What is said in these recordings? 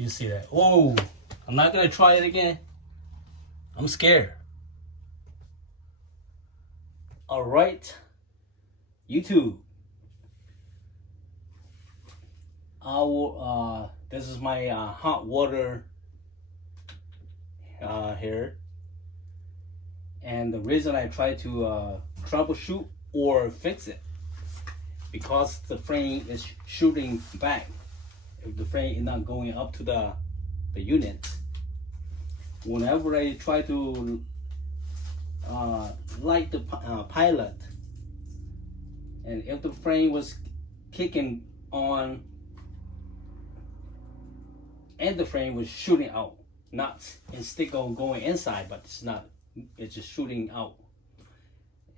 You see that? Whoa! I'm not gonna try it again. I'm scared. All right, YouTube. This is my hot water here, and the reason I try to troubleshoot or fix it because the frame is shooting back. If the frame is not going up to the unit, whenever I try to light the pilot, and if the frame was kicking on and the frame was shooting out, not instead of going inside, but it's just shooting out.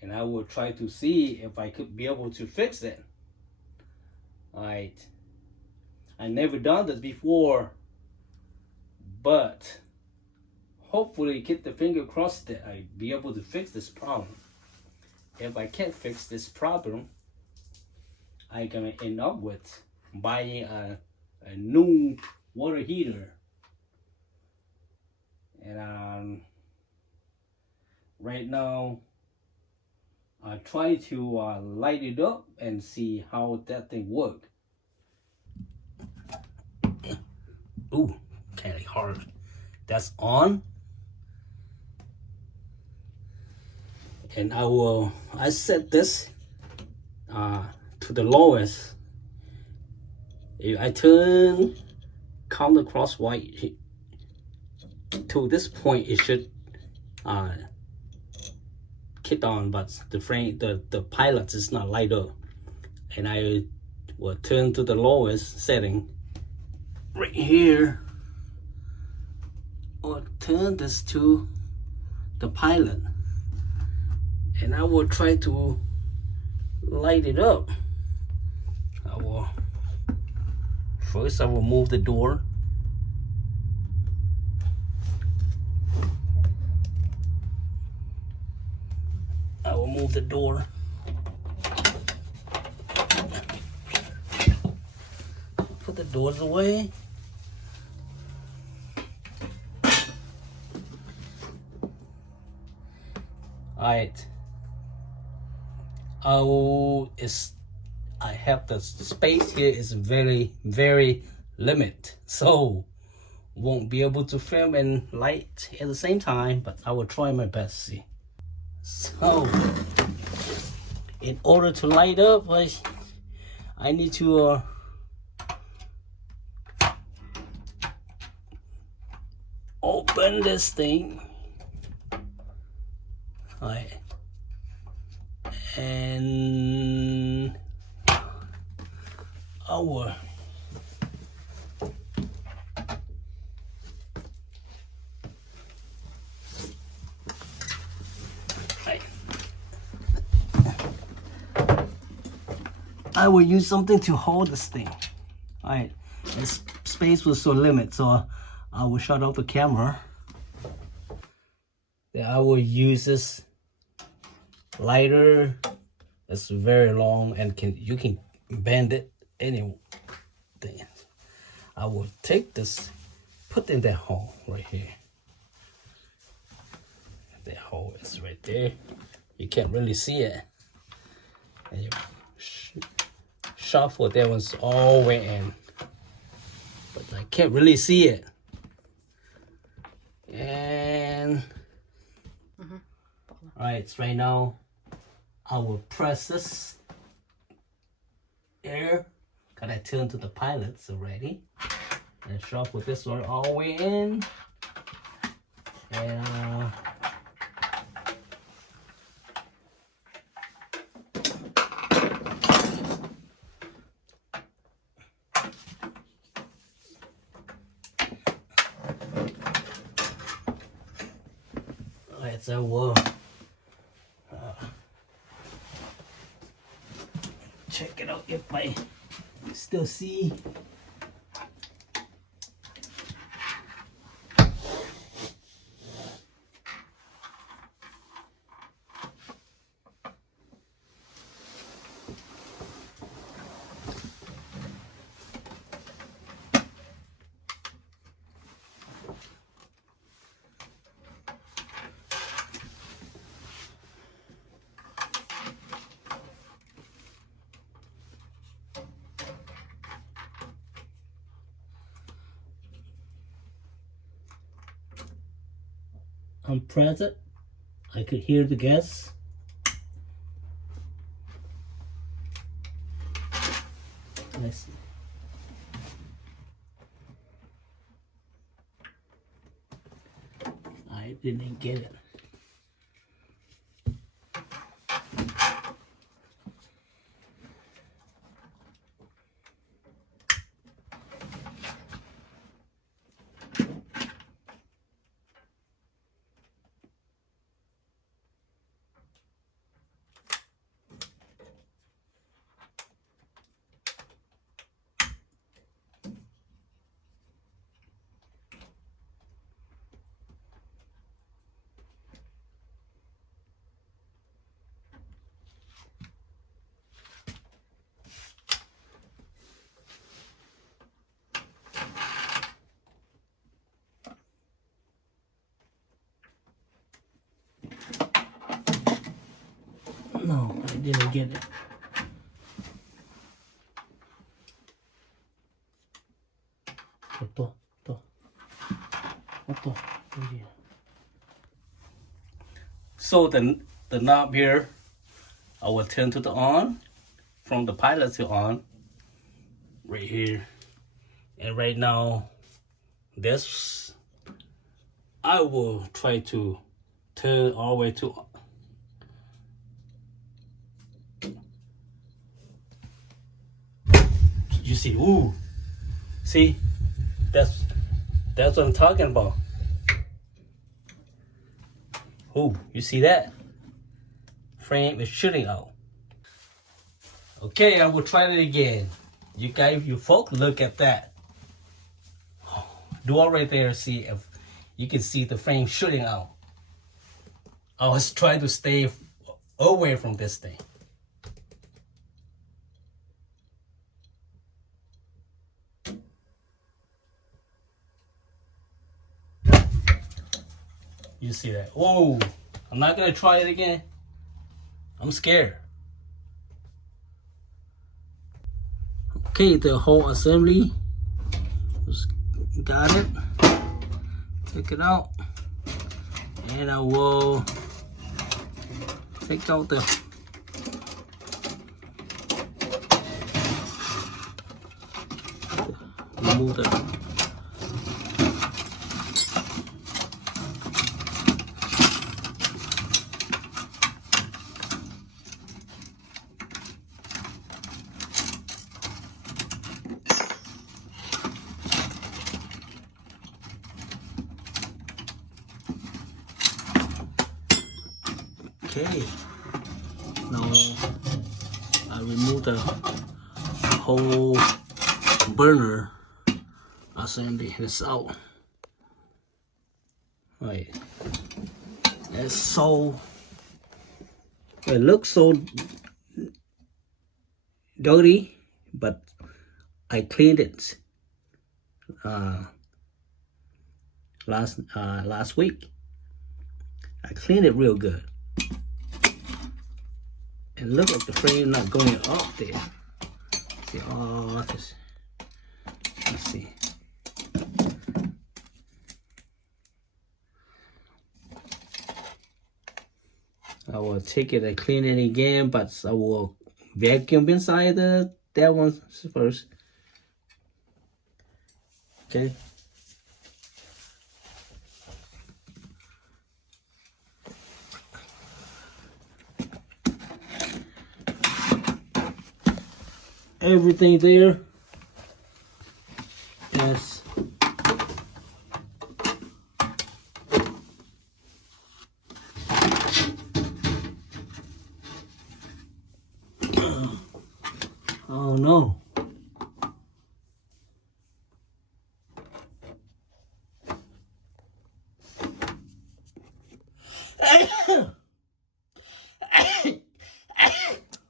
And I will try to see if I could be able to fix it. Alright, I never done this before, but hopefully keep the finger crossed that I be able to fix this problem. If I can't fix this problem, I'm gonna end up with buying a new water heater. And right now I try to light it up and see how that thing works. Ooh, kind of hard. That's on. And I set this to the lowest. If I turn counterclockwise to this point, it should kick on, but the frame, the pilot is not light up. And I will turn to the lowest setting right here, or turn this to the pilot, and I will try to light it up. First I will move the door. I will move the door. Put the doors away. Alright. I have the space here is very, very limited, so won't be able to film and light at the same time, but I will try my best. See, so in order to light up, I need to open this thing. All right. And our I will use something to hold this thing. All right, this space was so limited, so I will shut off the camera. Then I will use this lighter. It's very long and you can bend it anything. I will take this, put in that hole right here. That hole is right there. You can't really see it. And you shuffle that one's all the way in, but I can't really see it. And all right, so right now I will press this air, cause I turned to the pilots already, and shuffle this one all the way in, and alright, so we'll check it out if I still see. unpress it, I could hear the gas. Let's see. I didn't get it. No, I didn't get it. So the knob here, I will turn to the on, from the pilot to on, right here. And right now, this, I will try to turn all the way to you see, ooh, see, that's what I'm talking about. Ooh, you see that? Frame is shooting out. Okay, I will try it again. You guys, you folks, look at that. Do all right there, see if you can see the frame shooting out. I was trying to stay away from this thing. You see that? Whoa! I'm not gonna try it again. I'm scared. Okay, the whole assembly got it. Take it out, and I will take out the remove the. Okay, now I remove the whole burner assembly. It's out. Right, it's so, it looks so dirty, but I cleaned it last week. I cleaned it real good. It looks like the frame not going up there. See, oh, this. Let's see. I will take it and clean it again, but I will vacuum inside that one first. Okay. Everything there. Yes. Oh no.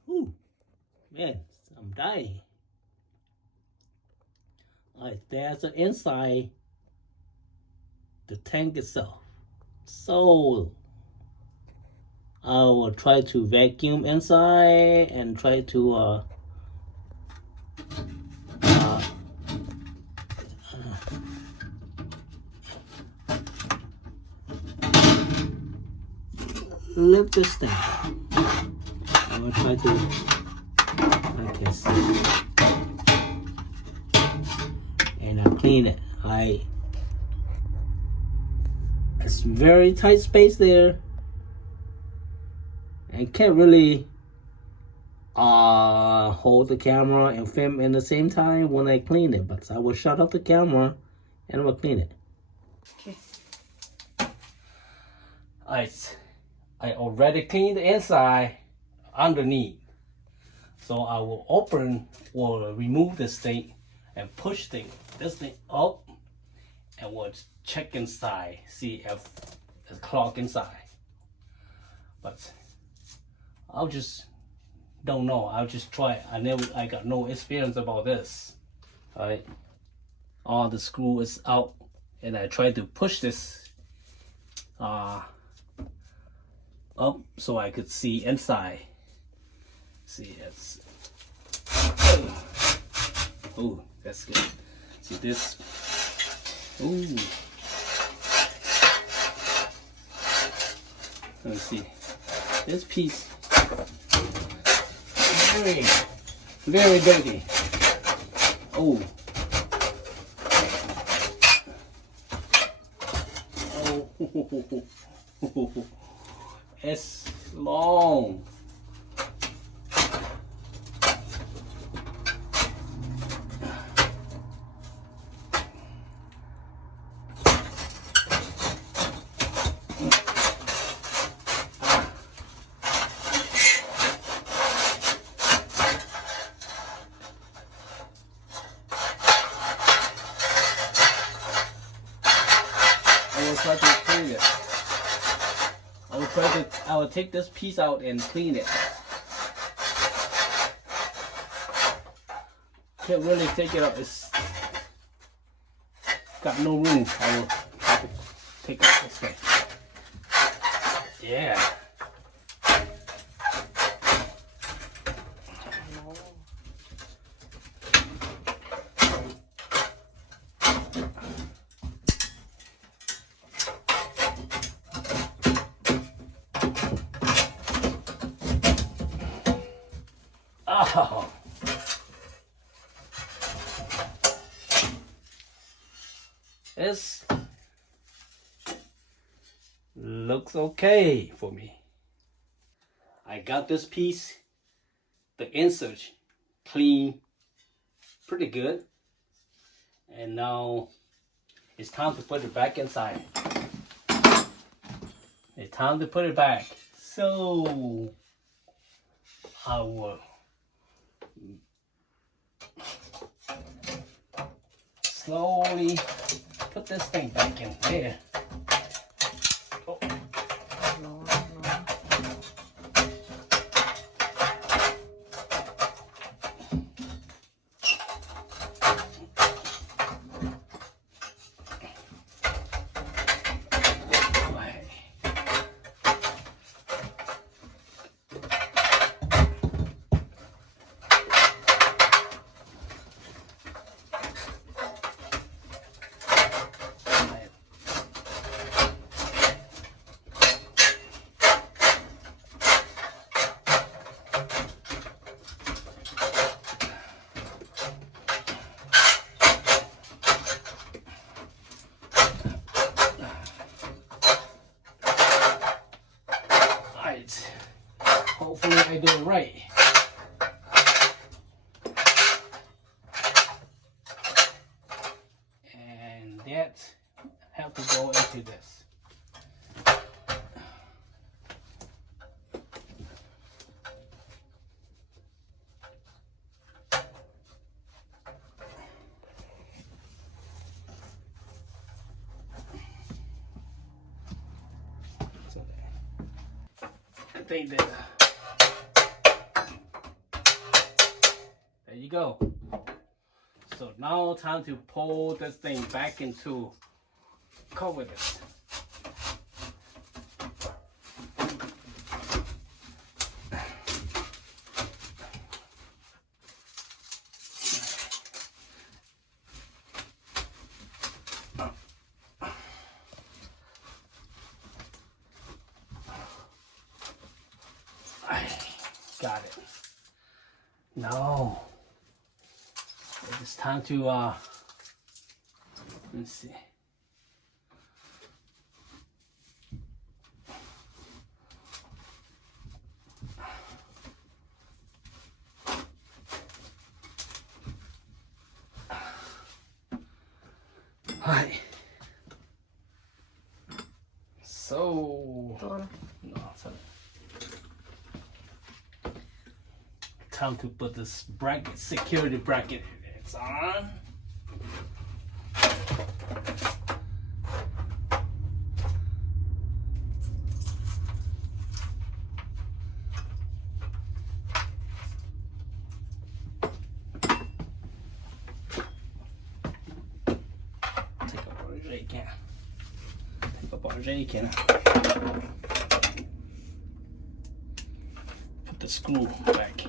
Ooh, man, I'm dying. Like that's the inside the tank itself. So I will try to vacuum inside and try to lift this thing. I'm gonna try to. I can see. And I clean it. It's very tight space there, and can't really hold the camera and film in the same time when I clean it. But I will shut off the camera and I will clean it. Okay. I already cleaned the inside underneath, so I will remove this thing and push this thing up, and we'll check inside, see if there's clog inside. But I'll just don't know. I'll just try. I got no experience about this. All right, all the screw is out, and I try to push this up so I could see inside. See, it's oh, that's good. See this? Ooh. Let me see. This piece very, very dirty. Oh. Oh. It's long. Try to clean it. I will take this piece out and clean it. Can't really take it out. It's got no room. I will try to take out this thing. Yeah. Oh. This looks okay for me. I got this piece, the insert, clean, pretty good. And now it's time to put it back inside. It's time to put it back. So I will slowly put this thing back in there. Oh. Hopefully I do it right. And that have to go into this. So I think that there you go. So now time to pull this thing back into cover this. Got it. No. It's time to let's see. Hi. So no, sorry. Time to put this bracket, security bracket. It's on. Put the screw back.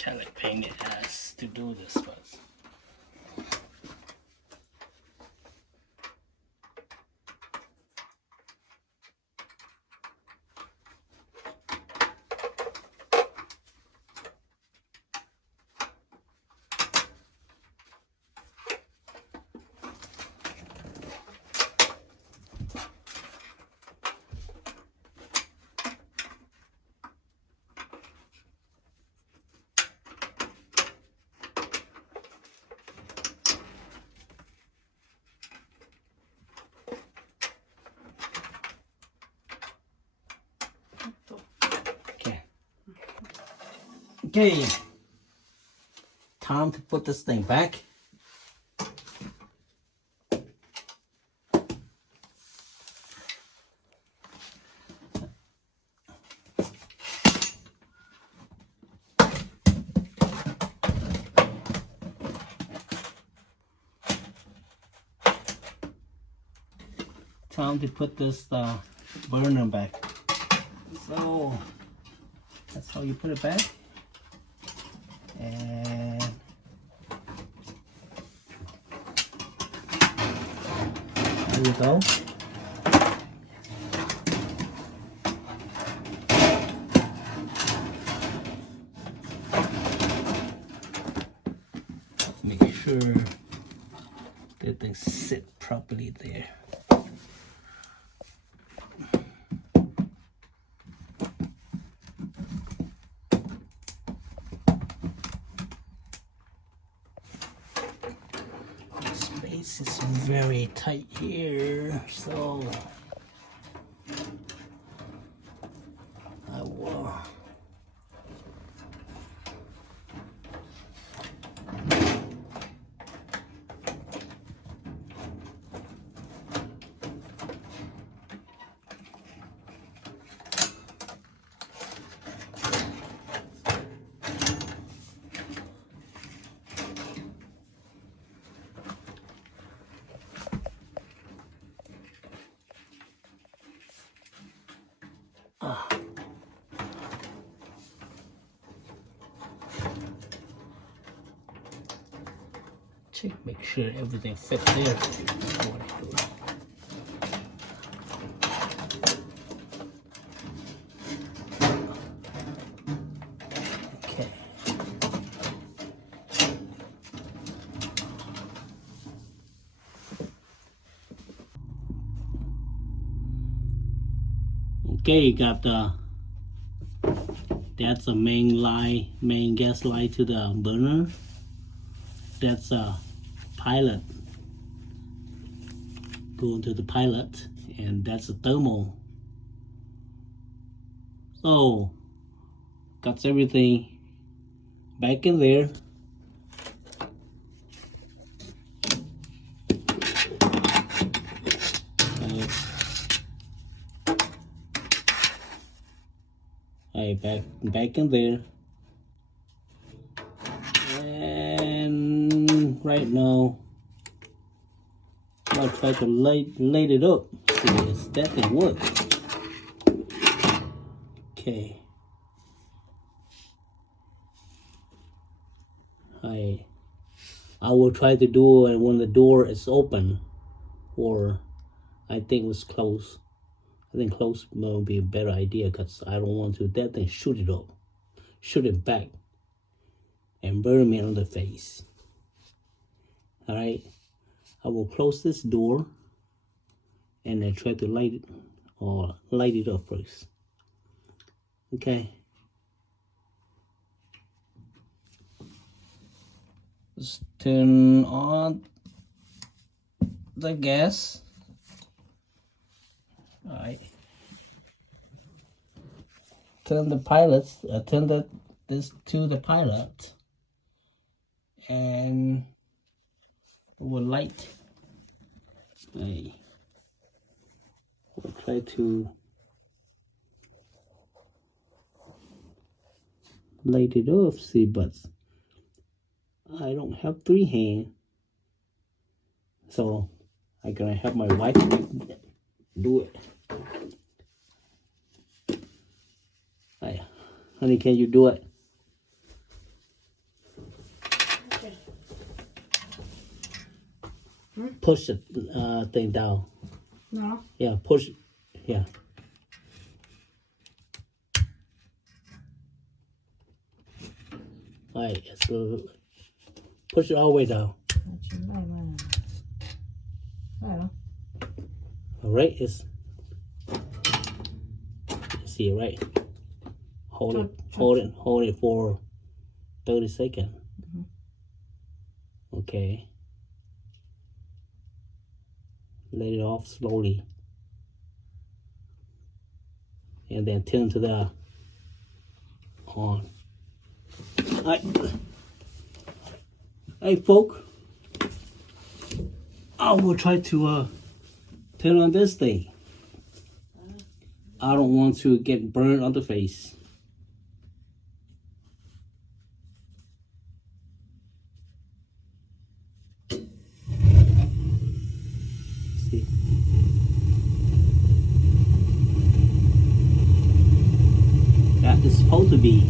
Kind of pain in the ass to do this, but okay. Time to put this thing back. Time to put this burner back. So that's how you put it back. And there you go. Make sure that they sit properly there. Space is very tight here, so I will check, make sure everything fits there before I do it. Okay. Okay, got the that's a main gas line to the burner. That's a pilot, going to the pilot, and that's a thermal. So got everything back in there. Alright, back in there. And right now, I'll try to light it up. See if that thing works. Okay. I will try to do it when the door is open, or I think it was closed. I think close will be a better idea because I don't want to that thing shoot it up, shoot it back, and burn me on the face. All right, I will close this door and then try to light it up first. Okay. Let's turn on the gas. All right. Turn the pilots. Turn this to the pilot, and we'll light. Hey, we'll try to light it off. See, but I don't have 3 hands, so I'm gonna have my wife do it. Hey, honey, can you do it? Okay. Push the thing down. No. Yeah, push. Yeah. Alright, so push it all the way down. Alright, it's see it right. Hold it for 30 seconds. Okay. Let it off slowly. And then turn to the on. Hey folk, I will try to turn on this thing. I don't want to get burned on the face. See? That is supposed to be.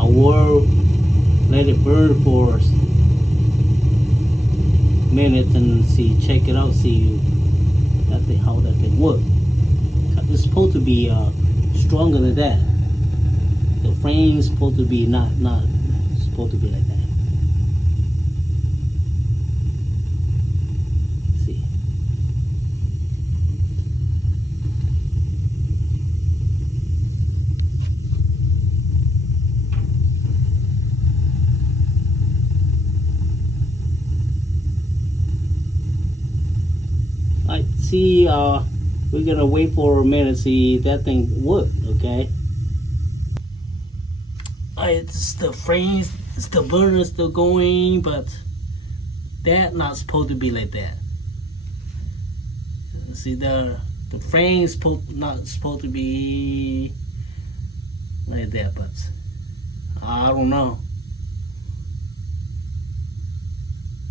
I will let it burn for a minute and check it out, see how that thing works. It's supposed to be stronger than that. The frame is supposed to be not supposed to be like that. See. See, we're gonna wait for a minute, see that thing work, okay? It's the frames, it's the burner still going, but that not supposed to be like that. See, the frame's not supposed to be like that, but I don't know.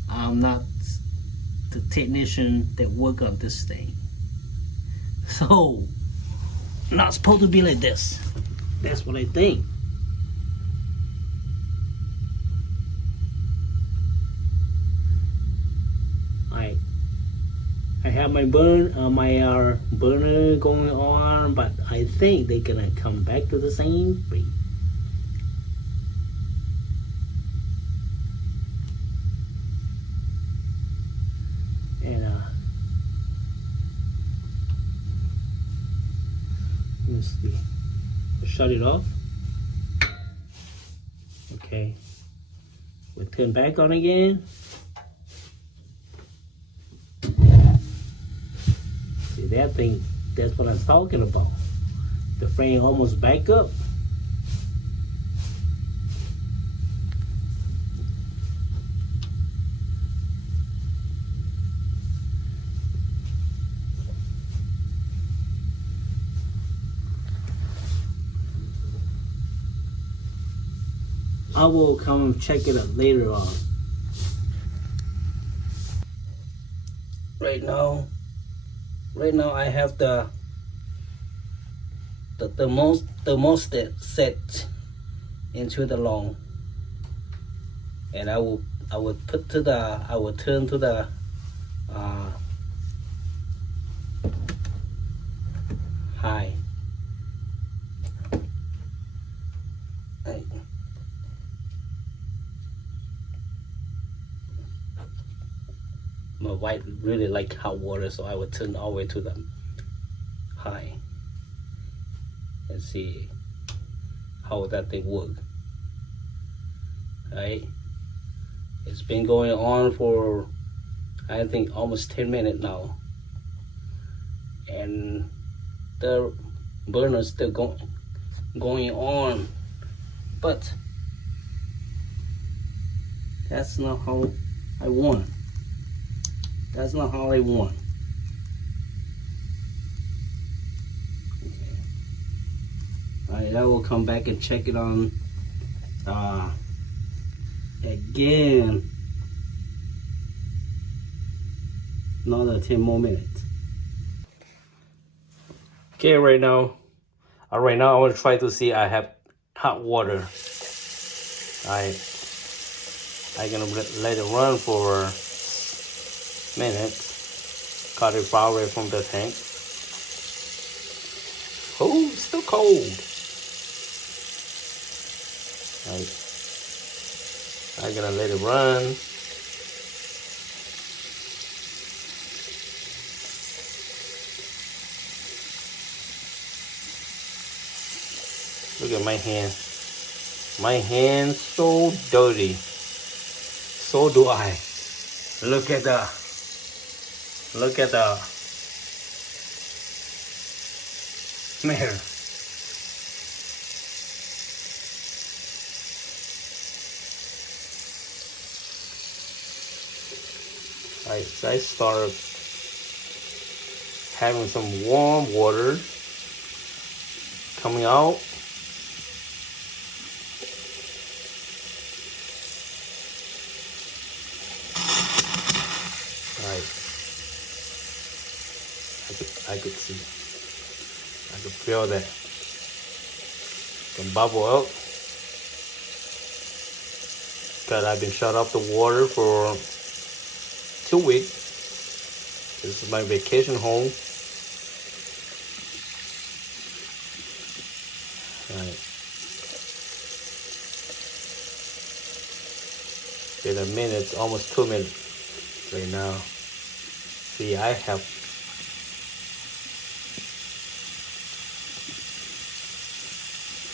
I'm not the technician that work on this thing, so not supposed to be like this. That's what I think. I have my burner going on, but I think they're gonna come back to the same speed. Let's see. Shut it off. Okay. We'll turn back on again. See that thing? That's what I'm talking about. The frame almost back up. I will come check it out later on. Right now I have the thermostat set into the long, and I will turn to the high. My wife really like hot water, so I would turn all the way to the high and see how that thing work. Right? It's been going on for, I think, almost 10 minutes now, and the burner is still going on, but that's not how I want. That's not how I want. Okay. Alright, I will come back and check it on again. Another 10 more minutes. Okay, right now I want to try to see I have hot water. I'm gonna let it run for a minute. Cut it far away from the tank. Oh, it's still cold. I'm gonna let it run. Look at my hand. My hand's so dirty. So do I. Look at the mirror. I start having some warm water coming out. I could see. I could feel that. Can bubble up. Because I've been shut off the water for 2 weeks. This is my vacation home. Alright. In a minute, almost 2 minutes right now. See, I have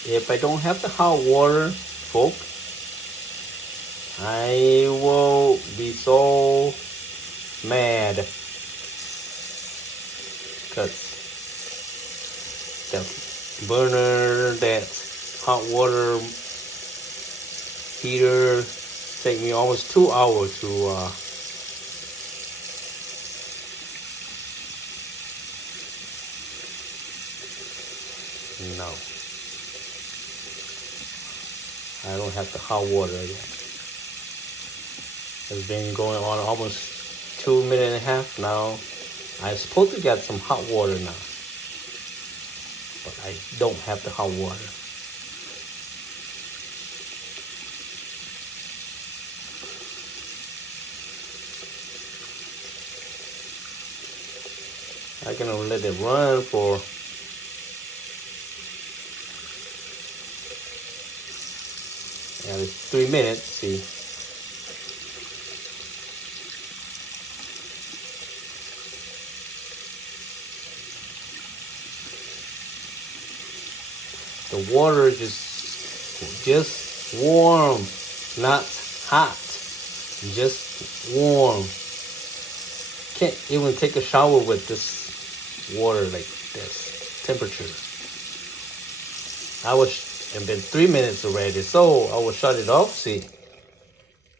if I don't have the hot water, folks, I will be so mad because the burner, that hot water heater take me almost 2 hours to no. I don't have the hot water yet. It's been going on almost 2 minutes and a half now. I'm supposed to get some hot water now, but I don't have the hot water. I'm gonna let it run for it's 3 minutes, see. The water is just warm, not hot, just warm. Can't even take a shower with this water like this temperature. It's been 3 minutes already, so I will shut it off, see,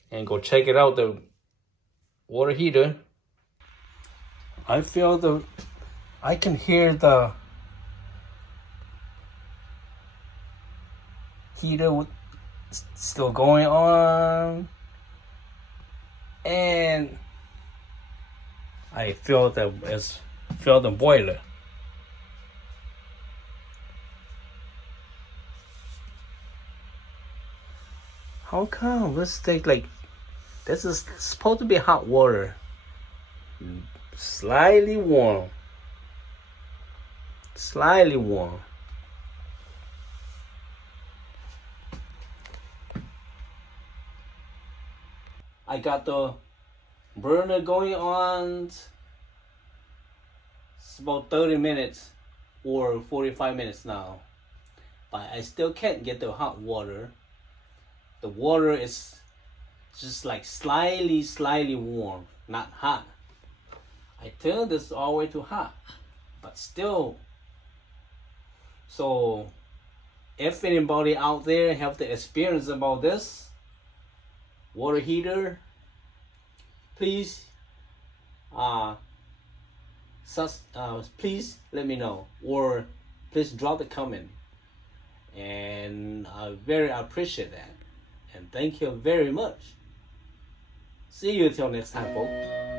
and go check it out, the water heater. I can hear the heater still going on, and I feel the boiler. How come? Let's take like, this is supposed to be hot water. Slightly warm. Slightly warm. I got the burner going on. It's about 30 minutes or 45 minutes now. But I still can't get the hot water. The water is just like slightly warm, not hot. I tell this is all the way too hot, but still. So if anybody out there have the experience about this water heater, please please let me know, or please drop a comment, and I very appreciate that, and thank you very much. See you till next time, folks.